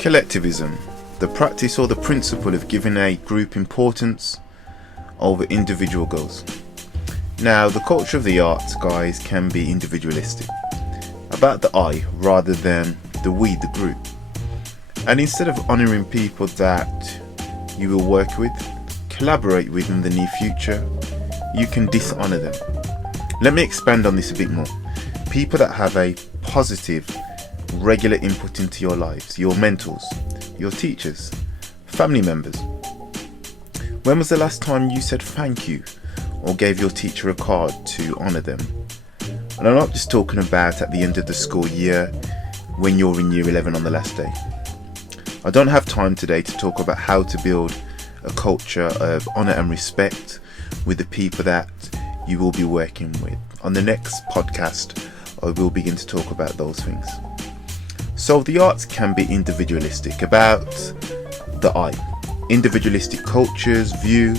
Collectivism, the practice or the principle of giving a group importance over individual goals. Now, the culture of the arts, guys, can be individualistic, about the I rather than the we, the group. And instead of honouring people that you will work with, collaborate with in the near future, you can dishonour them. Let me expand on this a bit more. People that have a positive, regular input into your lives, your mentors, your teachers, family members. When was the last time you said thank you or gave your teacher a card to honour them? And I'm not just talking about at the end of the school year when you're in year 11 on the last day. I don't have time today to talk about how to build a culture of honour and respect with the people that you will be working with. On the next podcast, I will begin to talk about those things. So the arts can be individualistic, about the I. Individualistic cultures view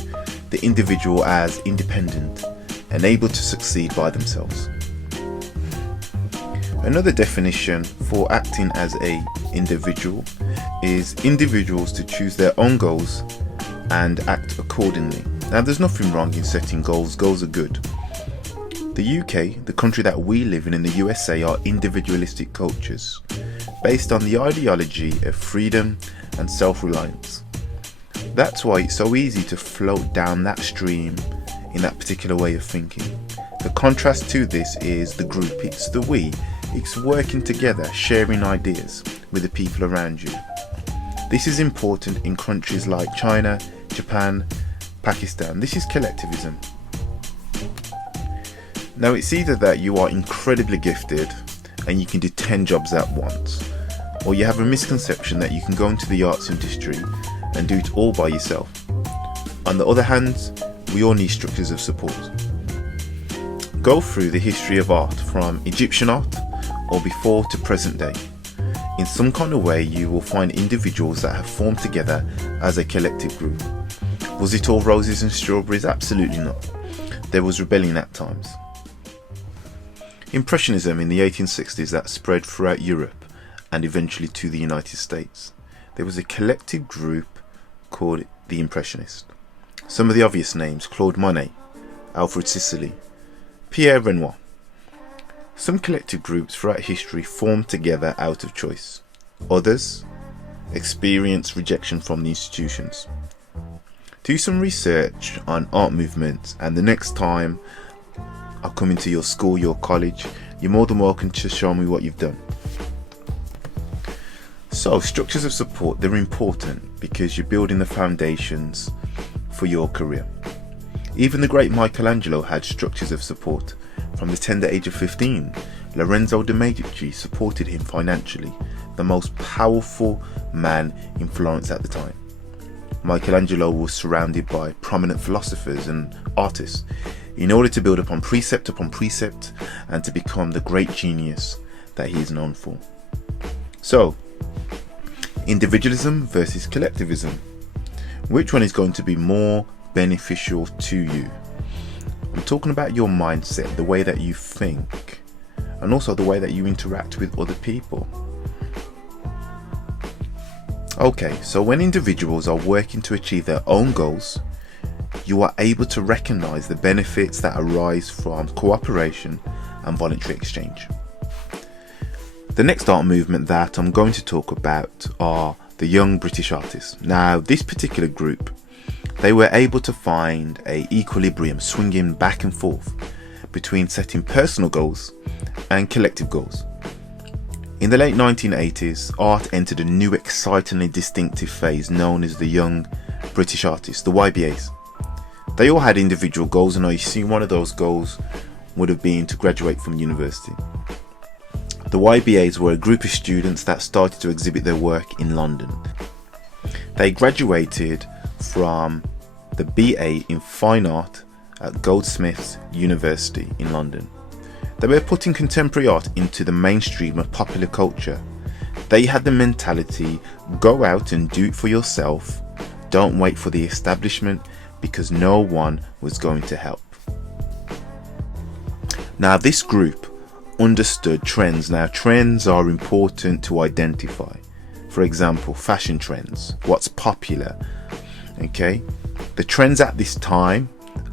the individual as independent and able to succeed by themselves. Another definition for acting as an individual is individuals to choose their own goals and act accordingly. Now, there's nothing wrong in setting goals. Goals are good. The UK, the country that we live in the USA, are individualistic cultures based on the ideology of freedom and self-reliance. That's why it's so easy to float down that stream in that particular way of thinking. The contrast to this is the group, it's the we, it's working together, sharing ideas with the people around you. This is important in countries like China, Japan, Pakistan. This is collectivism. Now, it's either that you are incredibly gifted and you can do 10 jobs at once, or you have a misconception that you can go into the arts industry and do it all by yourself. On the other hand, we all need structures of support. Go through the history of art from Egyptian art or before to present day. In some kind of way, you will find individuals that have formed together as a collective group. Was it all roses and strawberries? Absolutely not. There was rebellion at times. Impressionism in the 1860s that spread throughout Europe and eventually to the United States. There was a collective group called the Impressionists. Some of the obvious names: Claude Monet, Alfred Sisley, Pierre Renoir. Some collective groups throughout history formed together out of choice. Others experienced rejection from the institutions. Do some research on art movements, and the next time I come into your school, your college, you're more than welcome to show me what you've done. So, structures of support, they're important because you're building the foundations for your career. Even the great Michelangelo had structures of support. From the tender age of 15, Lorenzo de' Medici supported him financially, the most powerful man in Florence at the time. Michelangelo was surrounded by prominent philosophers and artists in order to build upon precept and to become the great genius that he is known for. So, individualism versus collectivism. Which one is going to be more beneficial to you? I'm talking about your mindset, the way that you think, and also the way that you interact with other people. Okay, so when individuals are working to achieve their own goals, you are able to recognize the benefits that arise from cooperation and voluntary exchange. The next art movement that I'm going to talk about are the young British artists. Now, this particular group, they were able to find an equilibrium, swinging back and forth between setting personal goals and collective goals. In the late 1980s, art entered a new, excitingly distinctive phase known as the young British artists, the YBAs. They all had individual goals, and I assume one of those goals would have been to graduate from university. The YBAs were a group of students that started to exhibit their work in London. They graduated from the BA in Fine Art at Goldsmiths University in London. They were putting contemporary art into the mainstream of popular culture. They had the mentality, go out and do it for yourself. Don't wait for the establishment, because no one was going to help. Now, this group understood trends. Now, trends are important to identify. For example, fashion trends, what's popular, okay? The trends at this time,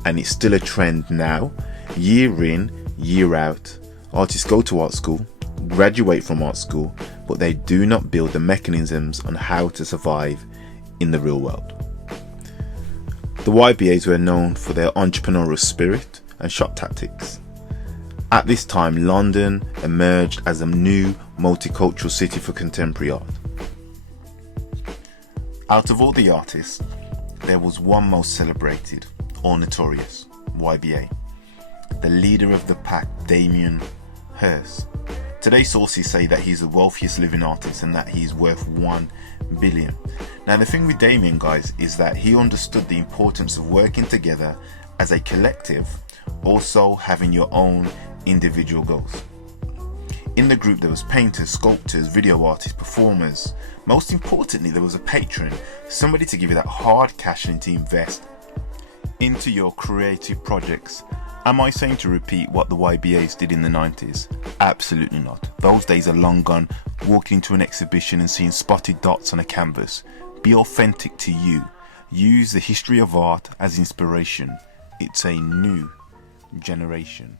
and it's still a trend now, year in, year out. Artists go to art school, graduate from art school, but they do not build the mechanisms on how to survive in the real world. The YBAs were known for their entrepreneurial spirit and shop tactics. At this time, London emerged as a new multicultural city for contemporary art. Out of all the artists, there was one most celebrated or notorious, YBA. The leader of the pack, Damien Hirst. Today sources say that he's the wealthiest living artist and that he's worth 1 billion. Now the thing with Damien, guys, is that he understood the importance of working together as a collective, also having your own individual goals. In the group there was painters, sculptors, video artists, performers. Most importantly, there was a patron, somebody to give you that hard cash and to invest into your creative projects. Am I saying to repeat what the YBAs did in the 90s? Absolutely not. Those days are long gone. Walking into an exhibition and seeing spotted dots on a canvas. Be authentic to you. Use the history of art as inspiration. It's a new generation.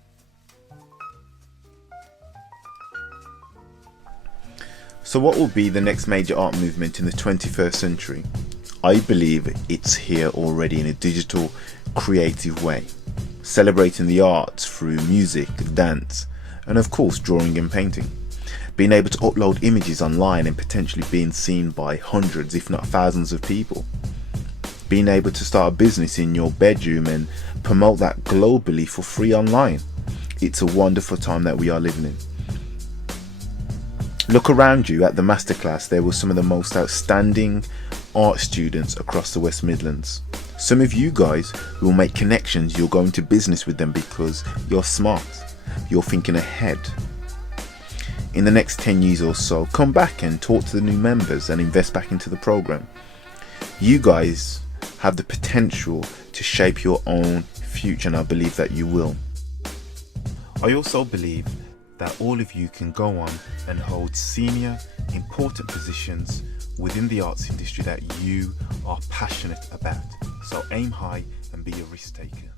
So what will be the next major art movement in the 21st century? I believe it's here already in a digital, creative way, celebrating the arts through music, dance, and of course drawing and painting. Being able to upload images online and potentially being seen by hundreds, if not thousands of people. Being able to start a business in your bedroom and promote that globally for free online. It's a wonderful time that we are living in. Look around you at the masterclass. There were some of the most outstanding art students across the West Midlands. Some of you guys will make connections. You'll go into business with them because you're smart. You're thinking ahead. In the next 10 years or so, come back and talk to the new members and invest back into the program. You guys have the potential to shape your own future, and I believe that you will. I also believe that all of you can go on and hold senior, important positions within the arts industry that you are passionate about. So aim high and be a risk taker.